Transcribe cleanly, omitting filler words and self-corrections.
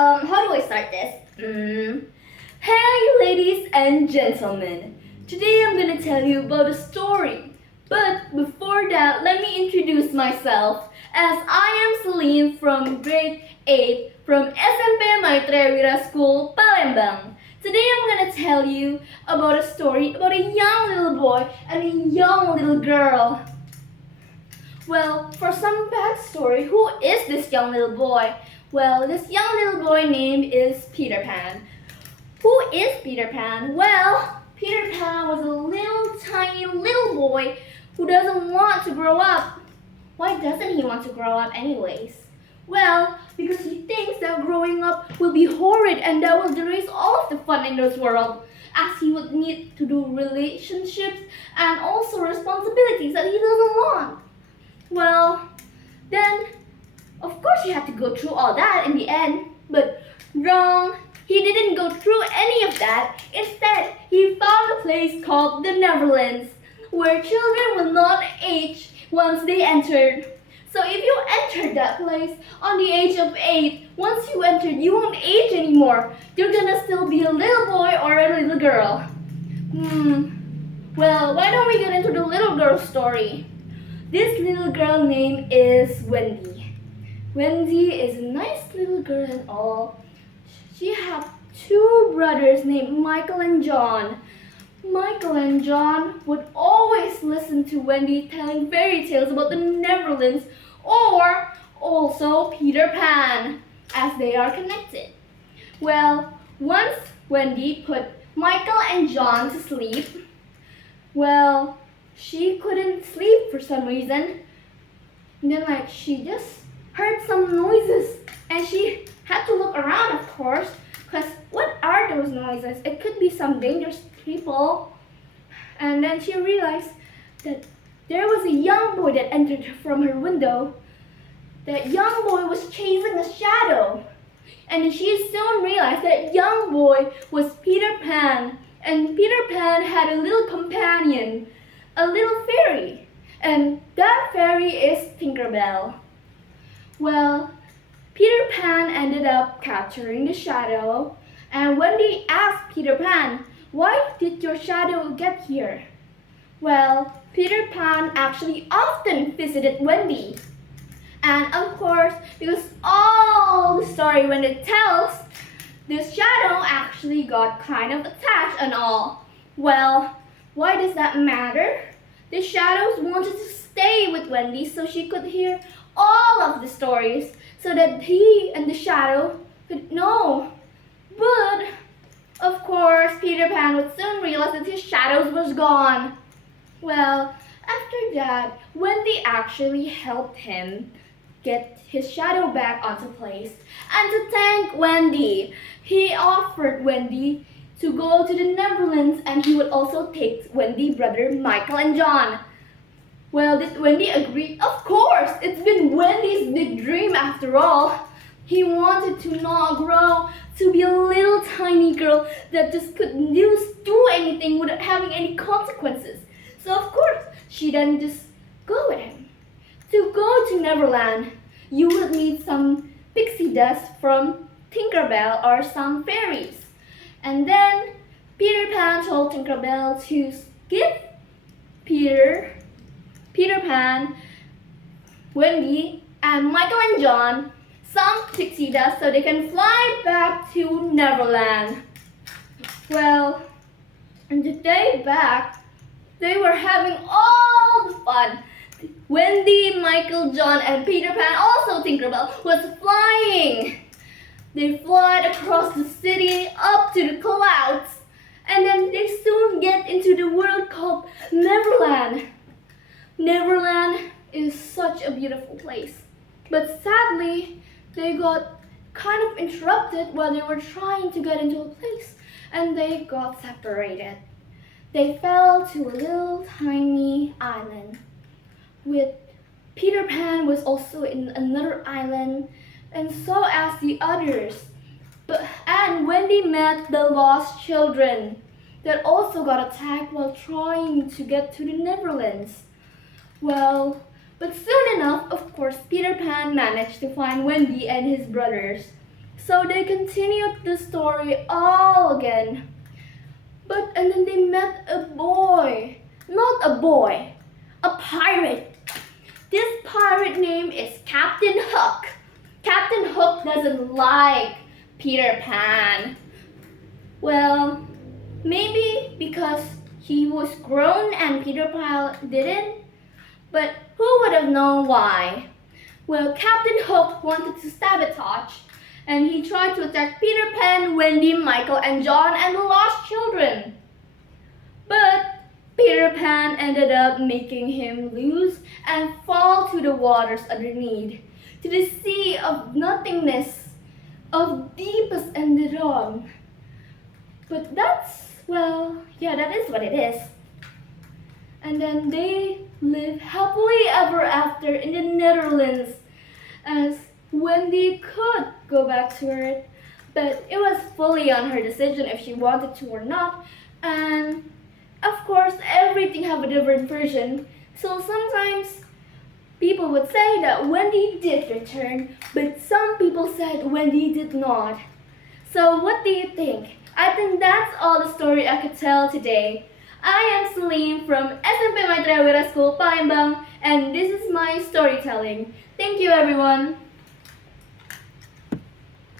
How do I start this? Hey, ladies and gentlemen. Today I'm gonna tell you about a story. But before that, let me introduce myself. As I am Celline from grade 8 from SMP Maitrewira School, Palembang. Today I'm gonna tell you about a story about a young little boy and a young little girl. Well, for some backstory, who is this young little boy? Well, this young little boy name is Peter Pan. Who is Peter Pan? Well, Peter Pan was a little tiny little boy who doesn't want to grow up. Why doesn't he want to grow up anyways? Well, because he thinks that growing up will be horrid and that will erase all of the fun in this world, as he would need to do relationships and also responsibilities that he doesn't want. Well, then, of course he had to go through all that in the end, but wrong. He didn't go through any of that. Instead, he found a place called the Netherlands, where children will not age once they entered. So if you entered that place on the age of 8, once you entered, you won't age anymore. You're gonna still be a little boy or a little girl. Well, why don't we get into the little girl story? This little girl name is Wendy. Wendy is a nice little girl and all. She had 2 brothers named Michael and John. Michael and John would always listen to Wendy telling fairy tales about the Netherlands or also Peter Pan, as they are connected. Well, once Wendy put Michael and John to sleep, well, she couldn't sleep for some reason. And then she just heard some noises and she had to look around, of course, because what are those noises? It could be some dangerous people. And then she realized that there was a young boy that entered from her window. That young boy was chasing a shadow. And she soon realized that young boy was Peter Pan. And Peter Pan had a little companion, a little fairy. And that fairy is Tinkerbell. Well, Peter Pan ended up capturing the shadow, and Wendy asked Peter Pan, "Why did your shadow get here?" Well, Peter Pan actually often visited Wendy. And of course, because all the story Wendy tells, the shadow actually got kind of attached and all. Well, why does that matter? The shadows wanted to stay with Wendy so she could hear all of the stories so that he and the shadow could know. But, of course, Peter Pan would soon realize that his shadows was gone. Well, after that, Wendy actually helped him get his shadow back onto place. And to thank Wendy, he offered Wendy to go to the Netherlands and he would also take Wendy's brother Michael and John. Well, did Wendy agree? Of course! It's been Wendy's big dream after all. He wanted to not grow, to be a little tiny girl that just couldn't do anything without having any consequences. So of course, she then just go with him. To go to Neverland, you would need some pixie dust from Tinkerbell or some fairies. And then Peter Pan told Tinkerbell to give Peter Pan, Wendy, and Michael and John some pixie dust so they can fly back to Neverland. Well, on the day back, they were having all the fun. Wendy, Michael, John, and Peter Pan, also Tinkerbell, was flying. They fly across the city up to the clouds, and then they soon get into the world called Neverland. Neverland is such a beautiful place, but sadly, they got kind of interrupted while they were trying to get into a place, and they got separated. They fell to a little tiny island. With Peter Pan was also in another island, and so as the others. And Wendy met the lost children that also got attacked while trying to get to the Netherlands. Well, but soon enough, of course, Peter Pan managed to find Wendy and his brothers. So they continued the story all again. And then they met a boy. Not a boy, a pirate. This pirate name is Captain Hook. Captain Hook doesn't like Peter Pan. Well, maybe because he was grown and Peter Pan didn't. But who would have known why? Well, Captain Hook wanted to sabotage, and he tried to attack Peter Pan, Wendy, Michael, and John and the lost children. But Peter Pan ended up making him lose and fall to the waters underneath, to the sea of nothingness, of deepest and the dawn. But that is what it is. And then they live happily ever after in the Netherlands, as Wendy could go back to Earth, but it was fully on her decision if she wanted to or not. And of course, everything have a different version. So sometimes people would say that Wendy did return, but some people said Wendy did not. So what do you think? I think that's all the story I could tell today. I am Celline from SMP Maitreya Wira School, Palembang, and this is my storytelling. Thank you, everyone.